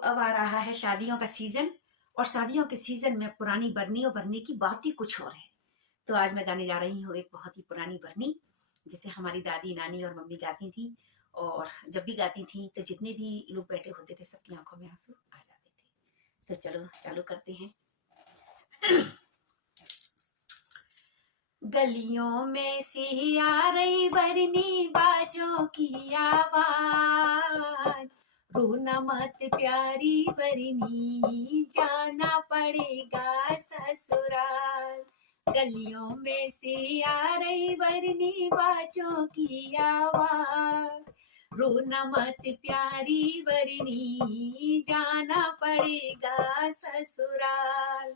अब आ रहा है शादियों का सीजन, और शादियों के सीजन में पुरानी बरनियों भरने की बात ही कुछ और है। तो आज मैं गाने जा रही हूँ एक बहुत ही पुरानी बरनी, जिसे हमारी दादी, नानी और मम्मी गाती थी। और जब भी गाती थी तो जितने भी लोग बैठे होते थे सबकी आंखों में आंसू आ जाते थे। तो चलो चालू करते हैं। गलियों में से आ रही बरनी, बाजों की आवाज, रोना मत प्यारी बरनी, जाना पड़ेगा ससुराल। गलियों में से आ रही बरनी, बाजों की आवाज, रोना मत प्यारी बरनी, जाना पड़ेगा ससुराल।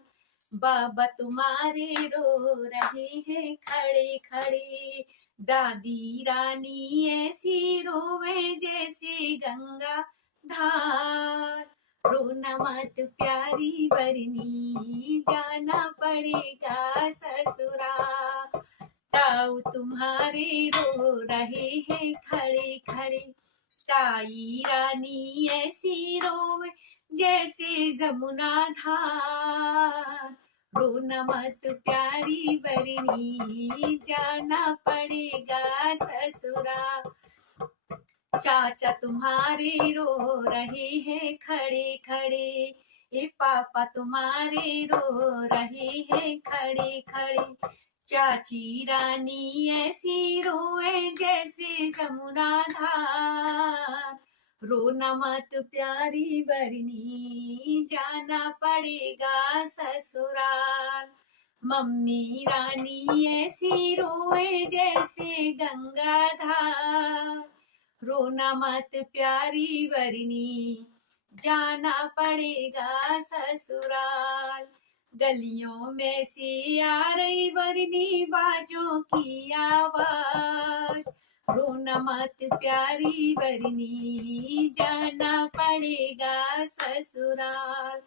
बाबा तुम्हारे रो रहे हैं खड़े खड़े, दादी रानी ऐसी रोवे जैसे गंगा धार, रोना मत प्यारी बरनी, जाना पड़ेगा ससुराल। ताऊ तुम्हारे रो रहे हैं खड़े खड़े, ताई रानी ऐसी रोवे जैसे जमुना धार, रोना मत प्यारी बरनी, जाना पड़ेगा ससुराल। चाचा तुम्हारे रो रहे हैं खड़े खड़े, ये पापा तुम्हारे रो रहे हैं खड़े खड़े, चाची रानी ऐसी रोए जैसे जमुना धार, रोना मत प्यारी बरनी, जाना पड़ेगा ससुराल। मम्मी रानी ऐसी रोए जैसे गंगा धार, रोना मत प्यारी बरनी, जाना पड़ेगा ससुराल। गलियों में से आ रही बरनी, बाजों की आवाज, रोना मत प्यारी बरनी, जाना पड़ेगा ससुराल।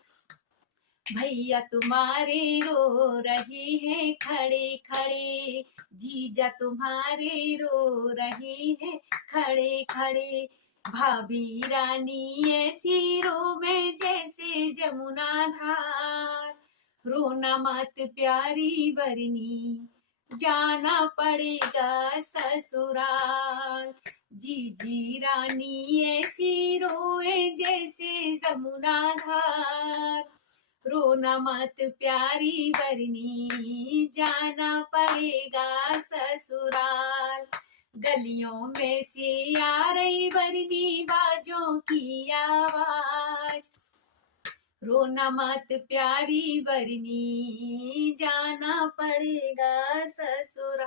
भैया तुम्हारे रो रहे हैं खड़े खड़े, जीजा तुम्हारे रो रहे हैं खड़े खड़े, भाभी रानी ऐसी रोवे जैसे जमुना धार, रोना मत प्यारी बरनी, जाना पड़ेगा ससुराल। जीजी रानी ऐसी रोए जैसे जमुना धार, रोना मत प्यारी बरनी, जाना पड़ेगा ससुराल। गलियों में से आ रही बरनी, बाजों की आवाज, रोना मत प्यारी बरनी, जाना पड़ेगा ससुराल।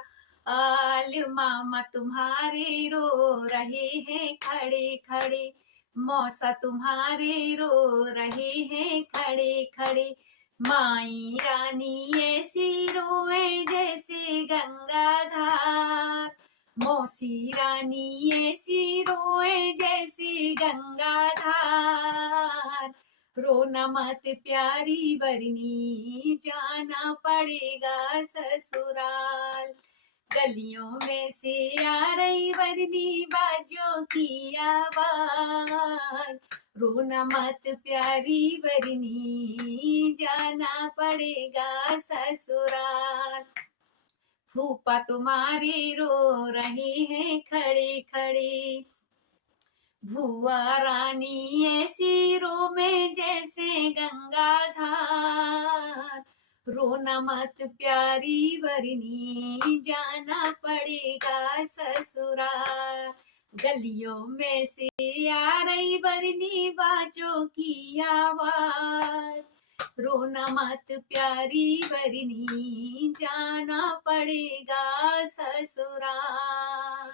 मामा तुम्हारे रो रहे हैं खड़े खड़े, मौसा तुम्हारे रो रहे हैं खड़े खड़े, माई रानी ऐसी रोए जैसे गंगा धार, मौसी रानी ऐसी रोए जैसे गंगा धार, रोना मत प्यारी बरनी, जाना पड़ेगा ससुराल। गलियों में से आ रही बरनी, बाजों की आवाज, रोना मत प्यारी बरनी, जाना पड़ेगा ससुराल। फूफा तुम्हारे रो रहे हैं खड़े खड़े, भुआ रानी ऐसी रोवे जैसे गंगा धार, रोना मत प्यारी बरनी, जाना पड़ेगा ससुराल। गलियों में से आ रही बरनी, बाजों की आवाज, रोना मत प्यारी बरनी, जाना पड़ेगा ससुराल।